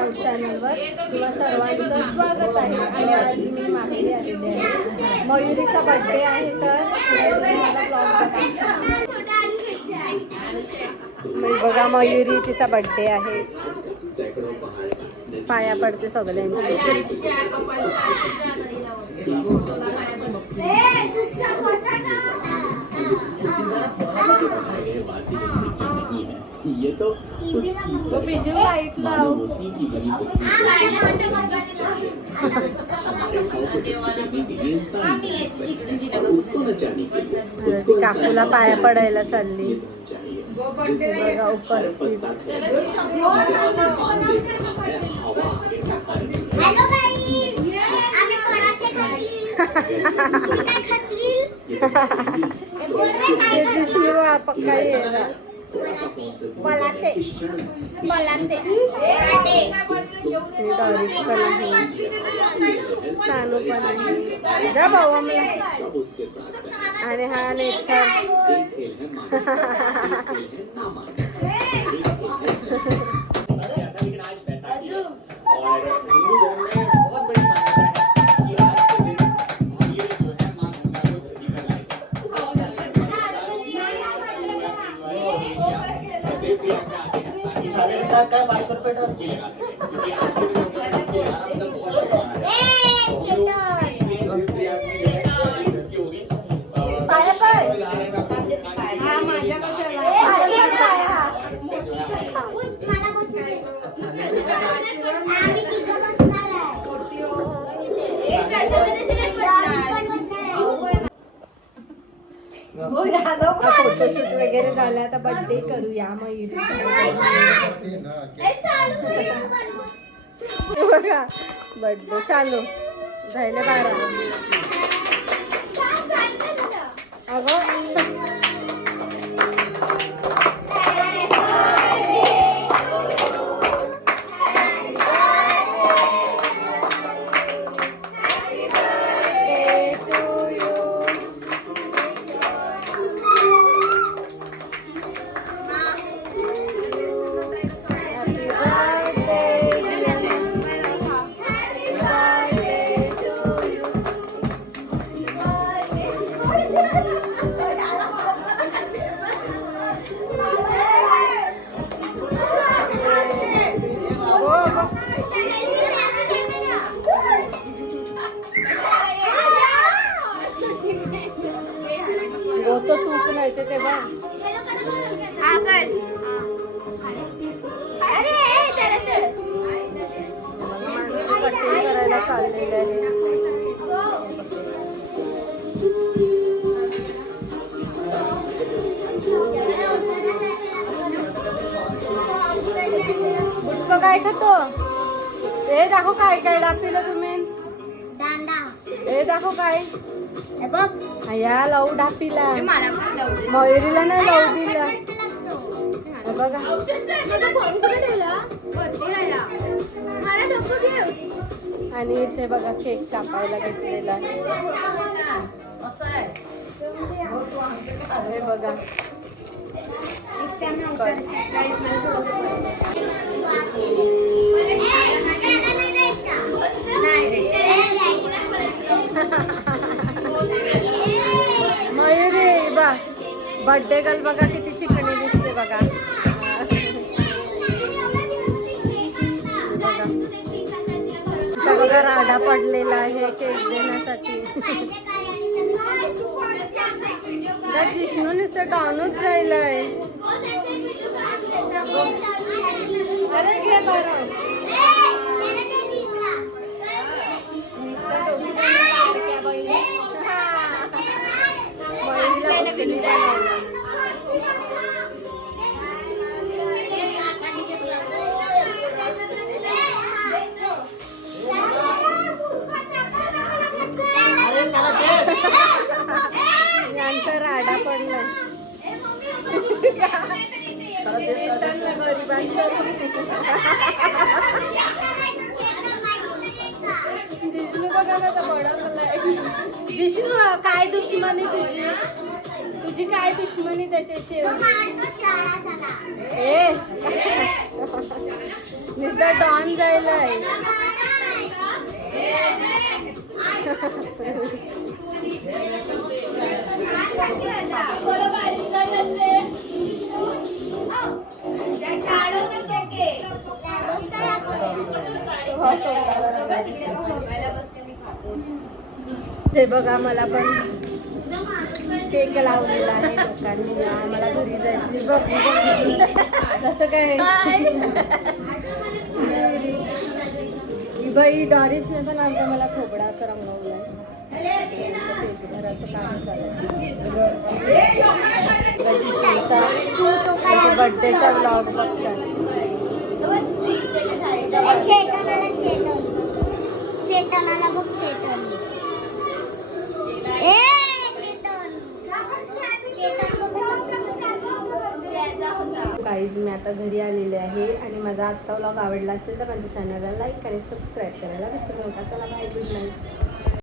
Scout चॅनलवर तुम्हा सर्वांचं स्वागत आहे. आणि आज मी माहेरी आलेली आहे. मयुरीचा बड्डे आहे तर मला ब्लॉग बघा. मयुरी तिचा बड्डे आहे. पाया पडते सगळ्यांची. बिजू लाईट लाव. काकूला पाया पडायला चालली. बघा उपस्थित. पक्का येगा. पलाते पलाते डॉरिश पण आहे. सानू पण आहे. जा भाऊ आम्हाला. आणि हा नेचर. काय 500 रुपये फोटोशूट वगैरे झालं. आता बर्थडे करूया मयुरी. बघा बर्थडे चालू झाले 12. अगं तो तूप नाही ते बघ. कटिंग करायला चाललेले आहे. गुटका काय खातो? हे दाखव काय काय डापीला तुम्ही. हे दाखव काय. या लावू डापीला. मयुरीला नाही लावू दिला. बघा आणि इथे बघा केक कापायला घेतलेला आहे. बघा मयुरी बा बर्थडे गर्ल बघा किती चिकणी दिसते बघा. बघा राडा पडलेला आहे केक देण्यासाठी. जिष्णू नुसतं डाऊनच राहिलंय. अरे घे बरं. नुसतं दोघी यांचा राडा पडलाय. जिष्णू बघा कसा बडवलाय. जिष्णू काय दुश्मनी तुझी. तुझी काय दुश्मनी त्याच्याशी. ए नुसता डॉन समजायलंय. ते बघा मला पण केक लावलेला आहे लोकांनी. मला घरी जायची बघ तसं काय. बाई डॉरिसने पण आता मला खोबडा असं रंगवलाय. घराचं काम चालू. बर्थडेचा ब्लॉग बघतात. काहीच मी आता घरी आलेले आहे आणि माझा आजचा व्लॉग आवडला असेल तर माझ्या चॅनलला लाईक आणि सबस्क्राईब करायला विसरू नका. चला बाय, गुड नाईट.